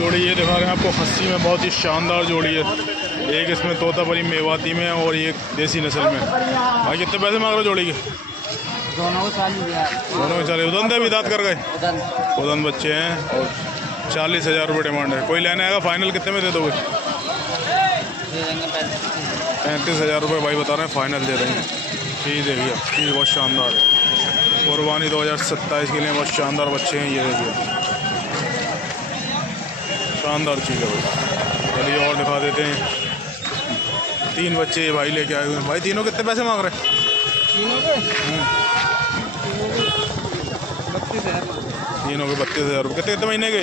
जोड़ी ये दिखा रहे हैं आपको खस्सी में, बहुत ही शानदार जोड़ी है। एक इसमें तोतापरी मेवाती में और एक देसी नस्ल में। भाई कितने पैसे मांग रहे हो जोड़ी के? दोनों को 40। उदन दे भी दाँत कर गए, उदन बच्चे हैं और 40,000 रुपये डिमांड है। कोई लेने आएगा फाइनल कितने में दे दोगे? 35,000 रुपये भाई बता रहे हैं, फाइनल दे देंगे। चीज़ देखिए, चीज़ बहुत शानदार है। कुर्बानी 2027 के लिए बहुत शानदार बच्चे हैं। ये देखिए शानदार चीज़ है भाई। चलिए और दिखा देते हैं। 3 बच्चे ये भाई लेके आए हुए हैं। भाई तीनों कितने पैसे मांग रहे हैं? तीनों के 32,000 रुपये। कितने महीने के?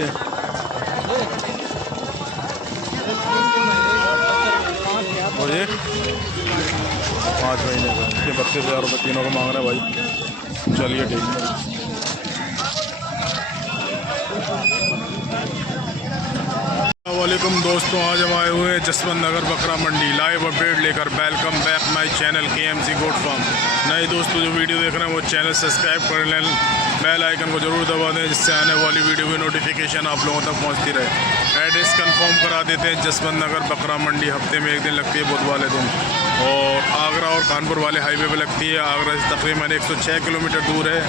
5 महीने का। 32,000 रुपये तीनों को मांग रहे हैं भाई। चलिए ठीक है। वालेकुम दोस्तों, आज हम आए हुए हैं जसवंत नगर बकरा मंडी लाइव अपडेट लेकर। Welcome back my channel KMC goat farm. नए दोस्तों जो वीडियो देख रहे हैं वो चैनल सब्सक्राइब कर लें, बेल आइकन को ज़रूर दबा दें जिससे आने वाली वीडियो की नोटिफिकेशन आप लोगों तक पहुंचती रहे। एड्रेस कंफर्म करा देते हैं, जसवंत नगर बकरा मंडी हफ्ते में 1 दिन लगती है, बुध वाले दिन। और आगरा और कानपुर वाले हाईवे पर लगती है। आगरा से तकरीबन 106 किलोमीटर दूर है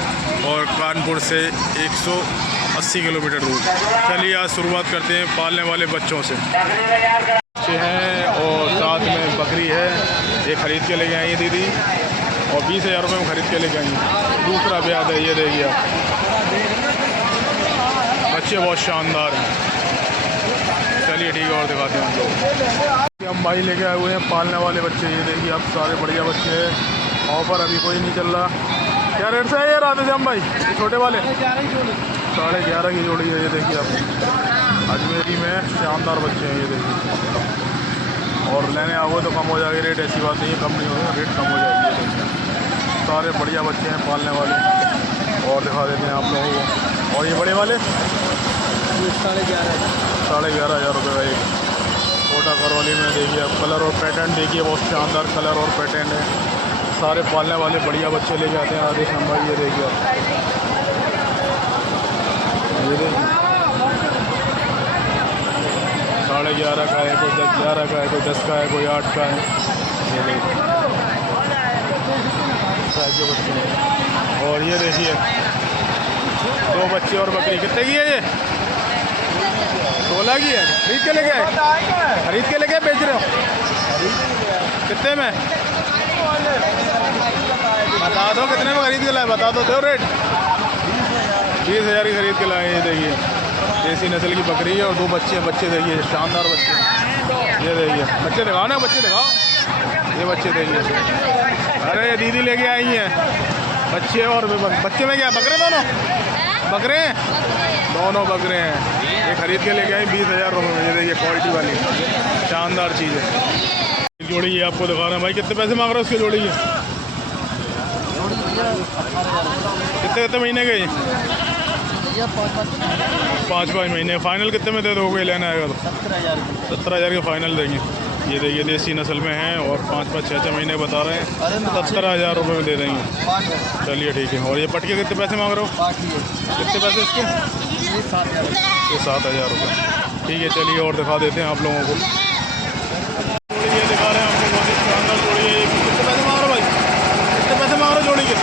और कानपुर से 180 किलोमीटर दूर। चलिए आज शुरुआत करते हैं पालने वाले बच्चों से। बच्चे हैं और साथ में बकरी है। ये ख़रीद के लेके आई है दीदी और 20,000 रुपये में ख़रीद के लेके आई है। दूसरा ब्याज है, ये देखिए आप। बच्चे बहुत शानदार हैं। चलिए ठीक है और दिखाते हैं हम लोग। हम भाई लेके आए हुए हैं पालने वाले बच्चे। ये देखिए आप, सारे बढ़िया बच्चे हैं। ऑफर अभी कोई नहीं चल रहा। क्या रेट से है ये राधे श्याम भाई? ये छोटे वाले 11.5 की जोड़ी है। ये देखिए आप, अजमेरी में शानदार बच्चे हैं। ये देखिए और लेने आओगे तो कम हो जाएगी रेट, ऐसी बात नहीं है, कम नहीं होगा, रेट कम हो जाएगी। ये देखिए सारे बढ़िया बच्चे हैं पालने वाले। और दिखा देते हैं आप लोगों को। और ये बड़े वाले 11,500 रुपये का एक। कोटा करौली में देखिए आप, कलर और पैटर्न देखिए, बहुत शानदार कलर और पैटर्न है। सारे पालने वाले बढ़िया बच्चे लेके आते हैं राधे श्याम भाई। ये देखिए आप, ये देखिए 11.5 का है, कोई 11 का है, कोई 10 का है, कोई 8 का है। ये देखिए जो बच्चे हैं। और ये देखिए 2 बच्चे और बकरी। कितने की है ये? 16 की है। खरीद के लेके आए? खरीद के लेके बेच रहे हो? कितने में? बता दो कितने में खरीद के लाए, बता दो रेट। 20,000 की खरीद के लाए। ये देखिए देसी नस्ल की बकरी है और 2 बच्चे हैं। बच्चे देखिए शानदार बच्चे। ये देखिए बच्चे दिखाओ ना, बच्चे दिखाओ। ये बच्चे देखिए। अरे ये दीदी लेके आई हैं बच्चे। और बच्चे में क्या बकरे? दोनों बकरे हैं, दोनों बकरे हैं। ये खरीद के लेके आई 20,000 रुपये में। ये देखिए क्वालिटी वाली शानदार चीज़ है। जोड़ी ये आपको दिखा रहे हैं भाई। कितने पैसे मांग रहे हैं उसके जोड़ी के? कितने महीने के? 5 महीने। फाइनल कितने में दे दोगे लेना आएगा तो? 17,000 के फाइनल देंगे। ये देखिए देसी नस्ल में हैं और 5-5, 6-6 महीने बता रहे हैं। 17,000 रुपये में दे देंगे। चलिए ठीक है। और ये पटके कितने पैसे मांग रहे हो? कितने पैसे इसके? ये 7,000 रुपये। ठीक है चलिए और दिखा देते हैं आप लोगों को। ये दिखा रहे हैं आपको, बहुत ही शानदार जोड़ी है। कितने पैसे मांग रहे हो भाई? कितने पैसे मांग रहे हो जोड़ी के?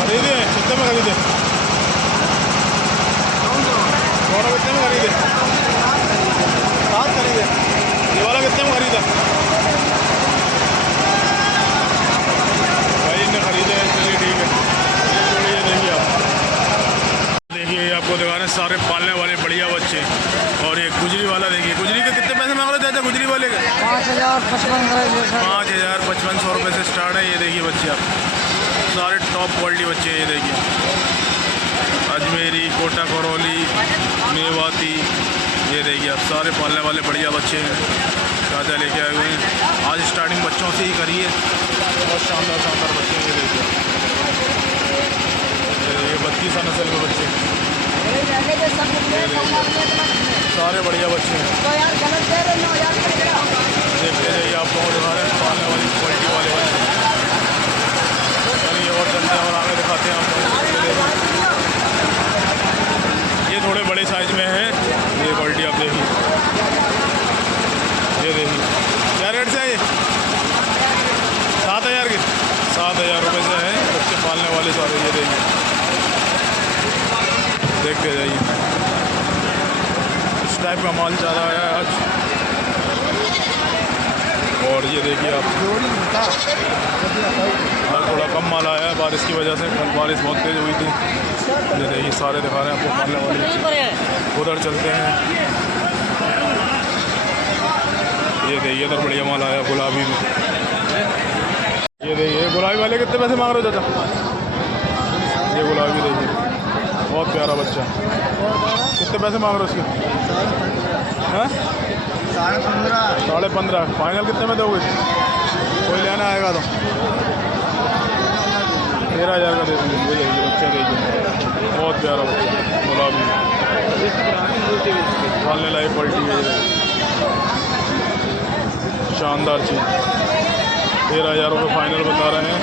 खरीदे? कितने में खरीदे? दोनों कितने में खरीदे? 7 खरीदे। ये वाला कितने में खरीदा? भाई इनने खरीदे हैं। चलिए ठीक है। ये जोड़ी है देखिए आप। देखिए आपको दिखा रहे हैं सारे पालने वाले बढ़िया बच्चे। और ये गुजरी वाला देखिए। गुजरी के कितने पैसे मांग रहे चाचा? गुजरी वाले के 5,055 रुपये से स्टार्ट है। ये देखिए बच्चे आप, सारे टॉप क्वालिटी बच्चे हैं। ये देखिए अजमेरी, कोटा करौली, मेवाती। ये देखिए आप सारे पालने वाले बढ़िया बच्चे हैं। चाचा लेके आए हुए हैं। आज स्टार्टिंग बच्चों से ही करी है। बहुत शानदार शानदार बच्चे हैं। ये देखिए 32 नस्ल के बच्चे। सारे बढ़िया बच्चे हैं। देखते जाइए आप लोगों को दिखा रहे हैं पालने वाली क्वालिटी वाले बच्चे। चलिए और चलते हैं और आगे दिखाते हैं आप लोगों को। ये थोड़े बड़े साइज में है। लेके जाइए। इस टाइप का माल ज़्यादा आया है आज। और ये देखिए आप, आज थोड़ा कम माल आया है बारिश की वजह से। कल बारिश बहुत तेज़ हुई थी। ये देखिए सारे दिखा रहे हैं आपको मारने वाले। उधर चलते हैं। ये देखिए इधर बढ़िया माल आया गुलाबी में। ये देखिए गुलाबी वाले कितने पैसे मांग रहे हो चाचा? ये गुलाबी देखिए बहुत प्यारा बच्चा। कितने पैसे मांग रहे हो उसके? हैं? 15.5। फाइनल कितने में दोगे? कोई लेना आएगा तो 13,000 का दे देंगे। ये देखिए बच्चा देखिए बहुत प्यारा बच्चा गुलाबी, पालने लायक क्वालिटी है। शानदार चीज़। 13,000 रुपये फाइनल बता रहे हैं।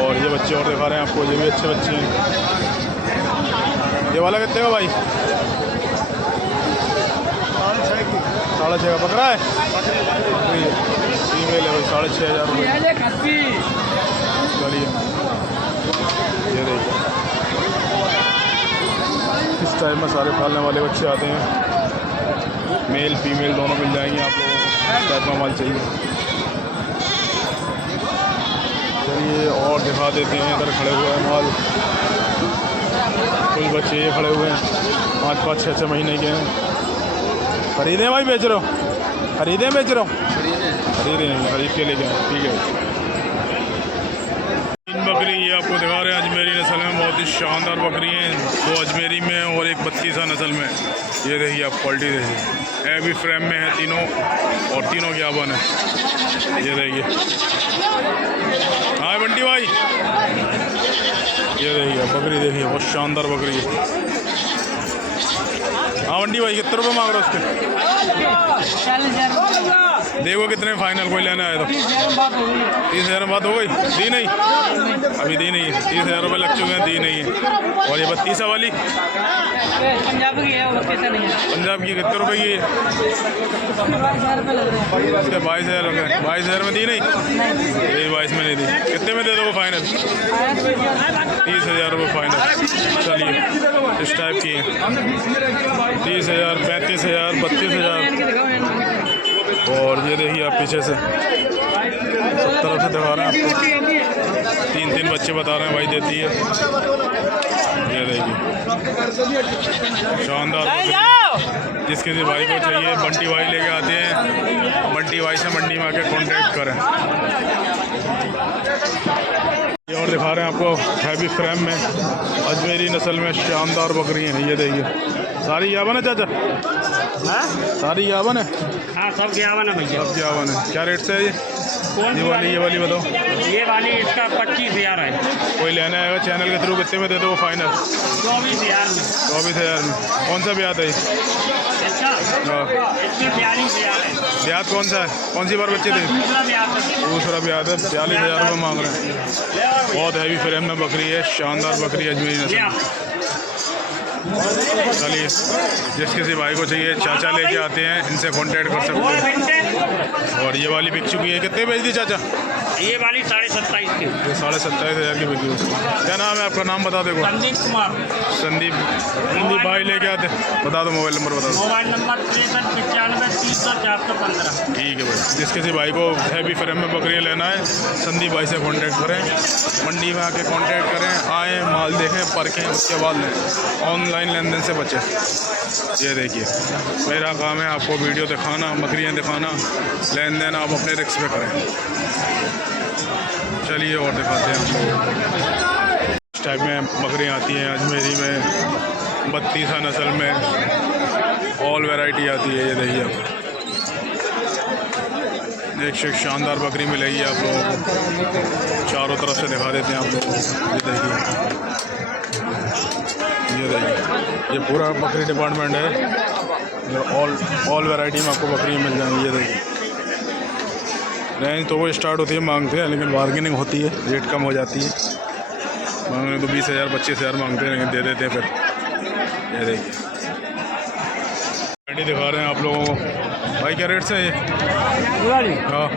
और ये बच्चे और दिखा रहे हैं आपको, ये भी अच्छे बच्चे हैं। ये वाला कितने का भाई? 6.5 का पकड़ा है। फीमेल है भाई, 6,500 रुपये। चलिए ये देखिए इस टाइप में सारे पालने वाले बच्चे आते हैं। मेल फीमेल दोनों मिल जाएंगे आप लोगों को। इस टाइप का माल चाहिए। चलिए और दिखा देते हैं। इधर खड़े हुए हैं माल, कुछ बच्चे ये खड़े हुए हैं 5-5, 6-6 महीने के हैं। खरीदे भाई बेच रहे हो? खरीदे बेच रहे हो? खरीदे नहीं, खरीद के लेके आए। ठीक है। 3 बकरी ये आपको दिखा रहे हैं अजमेरी नस्ल में। बहुत ही शानदार बकरी हैं। 2 अजमेरी में और एक 32 नस्ल में। ये देखिए आप क्वालिटी देखिए। हैवी फ्रेम में है तीनों और तीनों की आबन है। ये देखिए। हाँ बंटी भाई ये देखिए बकरी देखिए बहुत शानदार बकरी है। हाँ बंटी भाई कितने रुपये मांग रहे हो उसके? देखो कितने फाइनल कोई लेना है तो 30,000 में बात हो गई। दी नहीं अभी, दी नहीं। 30,000 रुपये लग चुके हैं, दी नहीं है। और ये 32 वाली पंजाब की है, पंजाब की कितने रुपए की है? इसके 22,000 लग गए। 22,000 में दी नहीं? ये 22 में नहीं दी। कितने में दे दो फाइनल? 30,000 रुपये फाइनल। चलिए इस टाइप की है। 30,000, 35,000, 32,000। और ये देखिए आप पीछे से सब तरफ से दिखा रहे हैं आपको। 3 बच्चे बता रहे हैं भाई देती है। ये देखिए शानदार। जिसके भी भाई को चाहिए बंटी भाई लेके आते हैं। बंटी भाई से मंडी में आके कांटेक्ट करें। ये और दिखा रहे हैं आपको हैवी फ्रेम में अजमेरी नस्ल में शानदार बकरी हैं। ये देखिए सारी यावन है चाचा? सारी यावन है? हाँ सब यावन है भैया। सब यावन है। क्या रेट से है ये? ये वाली बताओ। ये वाली इसका 25,000 है। कोई लेना है चैनल के थ्रू कितने में दे दो फाइनल? 24,000 में। 24,000 में। कौन सा ब्यात है? इसका 42,000 है। ब्यात कौन सा है? कौन सी बार बच्चे थे? दूसरा ब्यात है। 42,000 रुपये मांग रहे हैं। बहुत हैवी फ्रेम में बकरी है, शानदार बकरी है अजमेरी नस्ल। चलिए जिस किसी भाई को चाहिए चाचा लेके आते हैं, इनसे कांटेक्ट कर सकते हैं। और ये वाली बिक चुकी है। कितने बेच दी चाचा? ये वाली 27,500 की। ये 27,500 की बिकी। क्या नाम है आपका? नाम बता दो। संदीप कुमार। संदीप भाई लेके आते। बता दो मोबाइल नंबर बता दो। मोबाइल नंबर 6395 ठीक है भाई। जिस किसी भाई को हैवी फ्रेम में बकरियाँ लेना है संदीप भाई से कांटेक्ट करें। मंडी में आके कांटेक्ट करें, आएँ, माल देखें, परखें, उसके बाद लें। ऑनलाइन लेन देन से बचें। ये देखिए मेरा काम है आपको वीडियो दिखाना, बकरियाँ दिखाना, लेन देन आप अपने रिस्क पे करें। चलिए और दिखाते हैं आपको। इस टाइप में बकरियाँ आती हैं अजमेरी में, 32 नस्ल में, ऑल वैरायटी आती है। ये देखिए एक से एक शानदार बकरी मिलेगी आप लोगों को। चारों तरफ से दिखा देते हैं आप लोगों को। ये देखिए ये पूरा बकरी डिपार्टमेंट है। ऑल वैरायटी में आपको बकरी मिल जाएंगी। ये देखिए रेंज तो वो स्टार्ट होती है मांगते हैं, लेकिन बार्गेनिंग होती है, रेट कम हो जाती है। मांगने तो 20,000 25,000 मांगते हैं, लेकिन दे देते हैं फिर। ये देखिए गाड़ी दिखा रहे हैं आप लोगों को। भाई क्या रेट से है ये? हाँ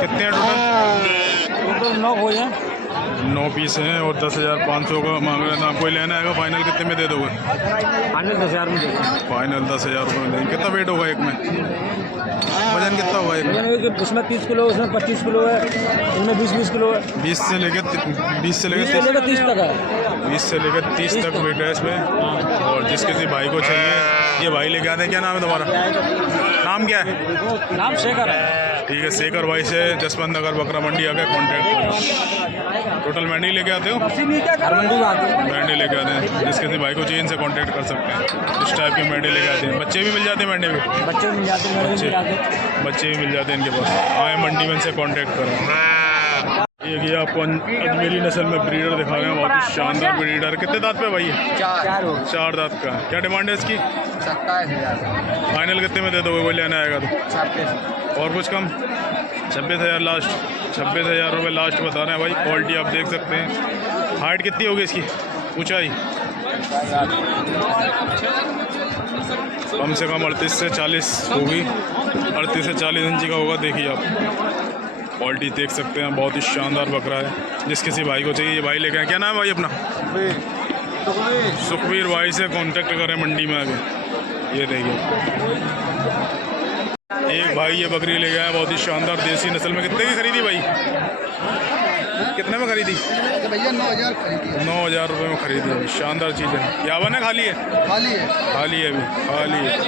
कितने हैं टोटल? 9 हो जाए। 9 पीस हैं और 10,500 का मांग रहे हैं। आपको लेना आएगा, फाइनल कितने में दे दोगे? फाइनल 10,000 में देगा। फाइनल 10,000 रुपये में देंगे। कितना वेट होगा एक में? वजन कितना होगा एक में? उसमें 30 किलो, उसमें 25 किलो है, इनमें 20 किलो है। 20 से लेकर 30 तक है। 20 से लेकर 30 तक वेट है इसमें। और जिस किसी भाई को चाहिए, ये भाई लेके आते हैं। क्या नाम है तुम्हारा? नाम क्या है? नाम शेखर है। ठीक है, शेखर भाई से जसवंत नगर बकरा मंडी आकर कॉन्टैक्ट करो। टोटल मंडी लेके आते हो? मंडी लेके आते हैं। जिस किसी भाई को चाहिए इनसे कॉन्टैक्ट कर सकते हैं। इस टाइप की मंडी लेके आते हैं। बच्चे भी मिल जाते हैं मंडी में? बच्चे भी मिल जाते हैं, बच्चे भी मिल जाते हैं इनके पास। आए मंडी में इनसे कॉन्टैक्ट करो। ये आपको अजमेरी नस्ल में ब्रीडर दिखा रहे हैं, बहुत ही शानदार ब्रीडर। कितने दांत पे भाई? 4 दांत का। क्या डिमांड है इसकी? 27,000। फाइनल कितने में दे दोगे? कोई लेना आएगा तो? 26। और कुछ कम? 26,000 लास्ट। 26,000 रुपये लास्ट बता रहे हैं भाई। क्वालिटी आप देख सकते हैं। हाइट कितनी होगी इसकी? ऊंचाई कम से कम 38 से 40 होगी। 38 से 40 इंची का होगा। देखिए आप क्वालिटी देख सकते हैं, बहुत ही शानदार बकरा है। जिस किसी भाई को चाहिए ये भाई लेके आए। क्या नाम है भाई अपना? सुखबीर भाई से कांटेक्ट करें मंडी में आके। ये देखिए एक भाई ये बकरी ले गया है, बहुत ही शानदार देसी नस्ल में। कितने की खरीदी भाई? कितने में खरीदी? भैया 9,000 खरीदी। 9,000 रुपये में खरीदी है। शानदार चीज़ है। यावन है खाली है? खाली है। खाली है अभी, खाली है।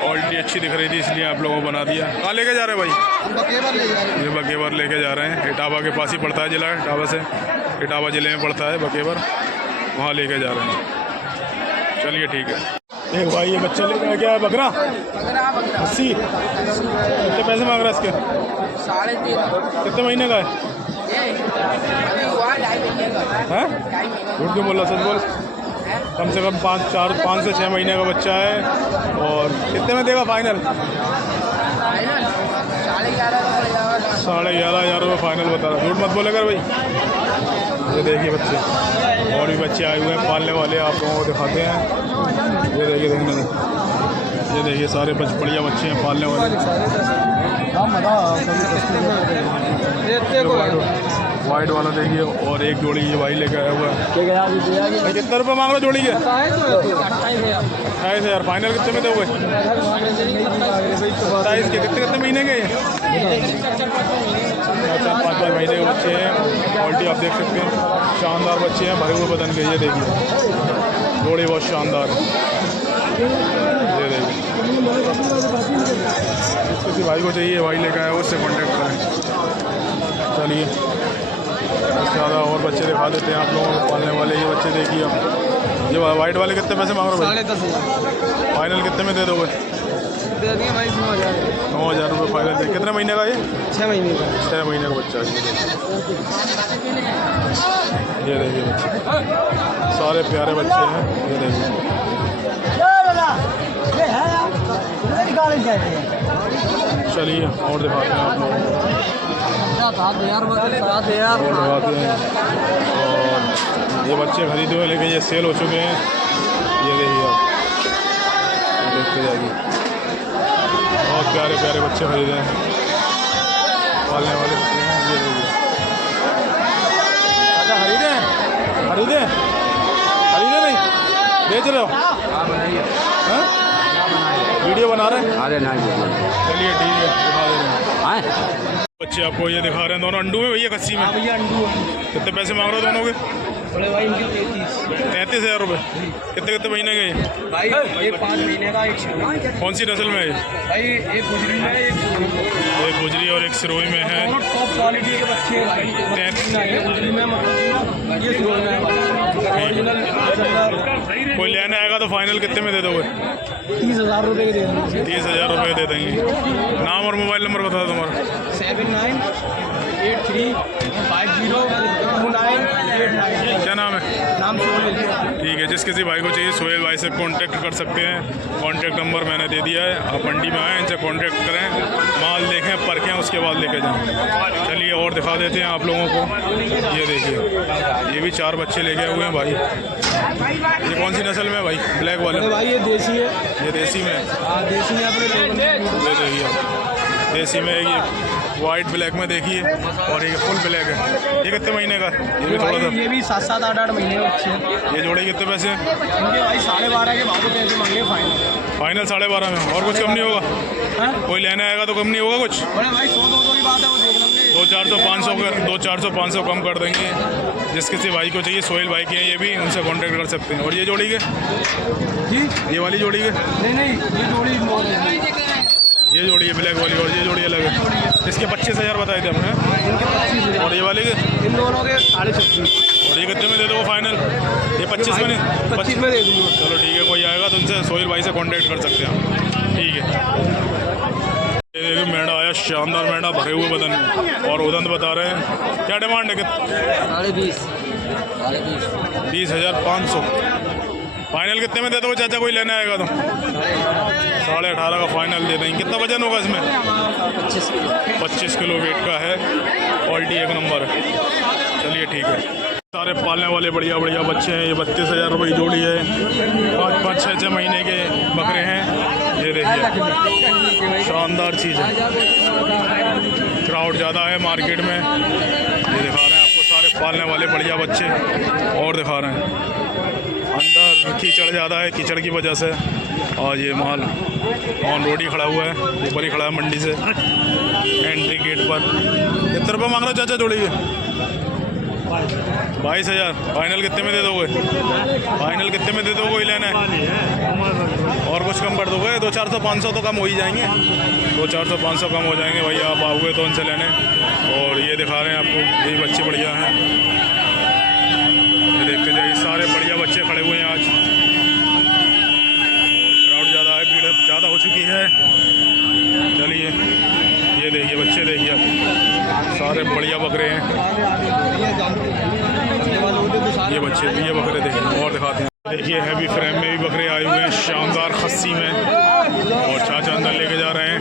क्वालिटी अच्छी दिख रही थी इसलिए आप लोगों को बना दिया। कहाँ लेके जा रहे हैं भाई? बकेवर ले जा रहे हैं। ये बकेवर लेके जा रहे हैं। इटावा के पास ही पड़ता है जिला। इटावा से इटावा ज़िले में पड़ता है बकेवर, वहाँ लेके जा रहे हैं। चलिए ठीक है। एक भाई ये बच्चा लेके आ गया बकरा 80। कितने पैसे मांग रहा है इसके? 3.5। कितने महीने का है? हैं? झूठ क्यों बोल रहा? सच बोल। कम से कम 5 से 6 महीने का बच्चा है। और कितने में देगा फाइनल? 11,500 रुपये फाइनल बता रहा। झूठ मत बोलेगा भाई। ये देखिए बच्चे, और भी बच्चे आए हुए हैं पालने वाले, आप लोगों को दिखाते हैं। ये देखिए, देखने में ये देखिए सारे बढ़िया बच्चे हैं पालने वाले। वाइट वाला देखिए, और एक जोड़ी ये भाई लेकर आया हुआ है। भाई कितने रुपये मांग रहे जोड़ी के? 28,000। फाइनल कितने में दोगे? 27 के। कितने महीने के? 4-5 महीने के बच्चे हैं। क्वालिटी आप देख सकते हैं, शानदार बच्चे हैं, भरे हुए बदन के। ये देखिए जोड़ी बहुत शानदार है। ये देखिए, किसी भाई को चाहिए भाई लेकर आया उससे कॉन्टेक्ट करें। चलिए ज़्यादा और बच्चे दिखा देते हैं आप लोगों को पालने वाले। ये बच्चे देखिए आप। ये वाइट वाले कितने पैसे मांग रहे हो भाई? 10,500। फाइनल कितने में दे दोगे? दे दिए भाई 9,000। 9,000 रुपये फाइनल दे। कितने महीने का ये? 6 महीने का। 6 महीने का बच्चा है। ये देखिए बच्चे, सारे प्यारे बच्चे हैं। ये देखिए चलिए और दिखाते हैं आप लोगों को। और दिखाते हैं। और ये बच्चे खरीदे हुए लेकिन ये सेल हो चुके हैं। ये देखिए आप, देखते जाइए, बहुत प्यारे प्यारे बच्चे खरीदे हैं, पालने वाले बच्चे हैं। ये देखिए, अच्छा खरीदे हैं? खरीदे नहीं, बेच रहे हो? हाँ बनाइए। हाँ? वीडियो बना रहे हैं? अरे नहीं। चलिए ठीक है, दिखा दे रहे हैं। हाँ बच्चे आपको ये दिखा रहे हैं, दोनों अंडू में भैया, कस्सी में। भैया अंडू है। कितने पैसे मांग रहे हो दोनों के? बोले भाई इनके 33,000 रुपये। कितने महीने के? भाई एक 5 महीने का, एक 6 महीने। कौन सी नस्ल में है? भाई एक गुजरी में, एक गुजरी और एक सिरोही में है। टॉप क्वालिटी के बच्चे हैं भाई। गुजरी में ये सिरोही में ओरिजिनल। कोई लेने आएगा तो फाइनल कितने में दे दोगे? 30,000 रुपये के दे देंगे। 30,000 रुपये दे देंगे। नाम और मोबाइल नंबर बता दो तुम्हारा। 7983502989। क्या नाम है? नाम सोहेल। ठीक है, जिस किसी भाई को चाहिए सोहेल भाई से कांटेक्ट कर सकते हैं। कांटेक्ट नंबर मैंने दे दिया है। आप मंडी में आएँ, इनसे कांटेक्ट करें, माल देखें, परखें, उसके बाद लेके जाएं। चलिए और दिखा देते हैं आप लोगों को। ये देखिए, ये भी 4 बच्चे लेके हुए हैं भाई। ये कौन सी नस्ल में है भाई? ब्लैक वाले? भाई ये देसी है। ये देसी में है। हाँ देसी है अपने। ये देखिए देसी में एक ये वाइट ब्लैक में देखिए, और एक फुल ब्लैक है। ये कितने महीने का? ये भी थोड़ा सा, ये भी 7-7 8-8 महीने के बच्चे हैं। ये जोड़े कितने पैसे? इनके भाई 12.5 के भाव पैसे मांगे फाइनल। फाइनल 12.5 में, और कुछ कम नहीं होगा? हाँ? कोई लेने आएगा तो कम नहीं होगा कुछ? बड़े भाई 100-200 की बात है, वो देख लेंगे। 200-400 कम कर देंगे। जिस किसी भाई को चाहिए, सोहेल भाई के हैं ये भी, उनसे कांटेक्ट कर सकते हैं। और ये जोड़ी के, जी ये वाली जोड़ी के, नहीं ये जोड़ी मॉल है। ये जोड़ी है ब्लैक वाली, और ये जोड़ी अलग है। इसके 25,000 बताए थे हमने। इनके 25,000, और ये वाले के, इन दोनों के 26.5। और ये कितने में दे दो फाइनल? ये 25 में नहीं, 25 में दे दूँगा। चलो ठीक है, कोई आएगा तो उनसे सोहेल भाई से कांटेक्ट कर सकते हैं। ठीक है। ये देखो मेंढा आया, शानदार मेंढा, भरे हुए बदन में, और उदंत बता रहे हैं। क्या डिमांड है? 20,500 फाइनल कितने में दे दोगे चाचा? कोई लेने आएगा तो 18.5 का फाइनल दे देंगे। कितना वजन होगा इसमें? 25 किलो वेट का है। क्वालिटी एक नंबर है। चलिए ठीक है। सारे पालने वाले बढ़िया बढ़िया बच्चे हैं। ये 32,000 रुपये की जोड़ी है। 5-5, 6-6 महीने के बकरे हैं। ये देखिए, शानदार चीज़ है। क्राउड ज़्यादा है मार्केट में। ये दिखा रहे हैं आपको सारे पालने वाले बढ़िया बच्चे, और दिखा रहे हैं। अंदर कीचड़ ज़्यादा है, कीचड़ की वजह से आज ये माल ऑन रोड ही खड़ा हुआ है, ऊपर ही खड़ा है मंडी से एंट्री गेट पर। कितने रुपये मांग रहा चाचा जोड़ी के? 22,000। फाइनल कितने में दे दोगे? फाइनल कितने में दे दोगे? कोई लेना है और कुछ कम कर दोगे? 200-400-500 तो कम हो ही जाएंगे। 200-400-500 कम हो जाएंगे भैया, आप आओगे तो उनसे लेने। और ये दिखा रहे हैं आपको, ये बच्चे बढ़िया हैं। ये देखते जाइए, सारे बढ़िया बच्चे खड़े हुए हैं। आज क्राउड ज़्यादा है, भीड़ ज़्यादा हो चुकी है। चलिए, ये देखिए बच्चे, देखिए सारे बढ़िया बकरे हैं। ये बच्चे, ये बकरे देखिए, और दिखाते हैं। देखिए हैवी फ्रेम में भी बकरे आए हुए हैं, शानदार खस्सी में, और चाचा अंदर लेके जा रहे हैं।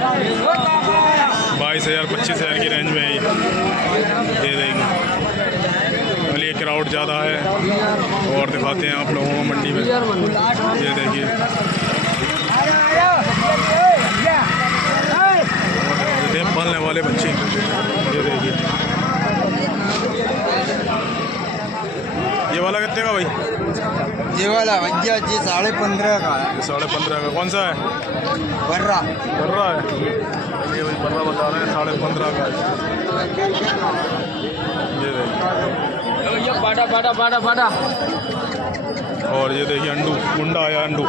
22,000-25,000 की रेंज में है ये देंगे। चलिए, क्राउड ज़्यादा है, और दिखाते हैं आप लोगों को मंडी में। ये देखिए पालने वाले बच्चे, ये देखिए। ये वाला कितने का भाई? ये वाला भैया जी 15.5 का है। 15.5 का कौन सा है? बर्रा है। ये भाई बर्रा बता रहे हैं, 15.5 का है। ये देखिए, बाटा। और ये देखिए अंडू, गुंडा आया अंडू,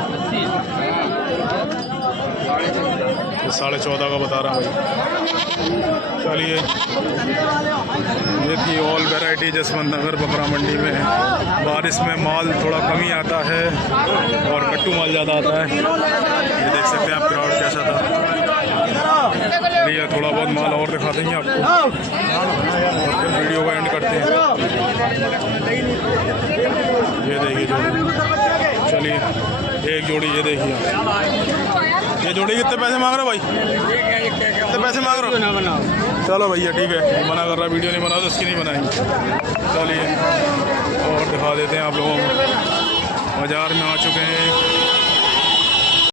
14.5 का बता रहा भाई। चलिए, ये थी ऑल वैरायटी जसवंत नगर बकरा मंडी में। बारिश में माल थोड़ा कम ही आता है, और कट्टू माल ज़्यादा आता है। ये देख सकते हैं आप क्राउड कैसा था। चलिए, थोड़ा बहुत माल और दिखा देंगे आपको, और फिर वीडियो को एंड करते हैं। ये देखिए जोड़ी, चलिए एक जोड़ी, ये देखिए। ये जोड़ी कितने पैसे मांग रहे हो भाई? कितने पैसे मांग रहे हो? चलो भैया ठीक है, मना कर रहा, वीडियो नहीं बना तो इसकी नहीं बनाएंगे। चलिए, और दिखा देते हैं आप लोगों को। बाज़ार में आ चुके हैं।